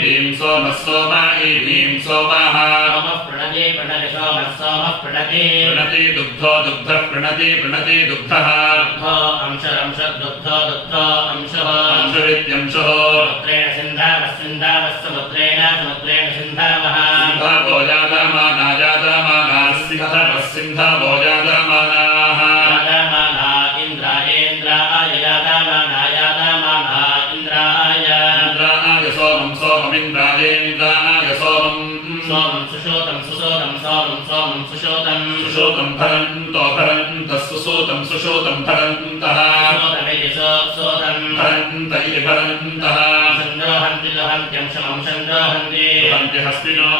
ह्रीं सोमः सोम ह्रीं सोमः सोमः प्रणति प्रणति सोमः सोमः प्रणति प्रणति दुग्धो दुग्धः प्रणति प्रणति दुग्धः दुग्धो अंशः दुग्धो दुग्धो अंशः अंशरित्यंशः समुद्रेण सिन्धावः सिन्धावः समुद्रेण समुद्रेण सिन्धावः सिन्धावो यादमाना यादमानाः सिन्धवः सिन्धवो यादमानाः यादमाना इन्द्रायेन्द्राय यादमाना यादमाना इन्द्राय इन्द्राय सोमं सोममिन्द्रायेन्द्राय सोमम् सोमं सुषोतं सुषोतं सोमं सोमं सुषोतं सुषोतं भरन्तो भरन्तः सुषोतं सुषोतं भरन्तः सुषोतमिति सुषोतं भरन्त इति भरन्तः संद्रोहन्ति लोहन्त्यं शमं संद्रोहन्ति हस्तिनो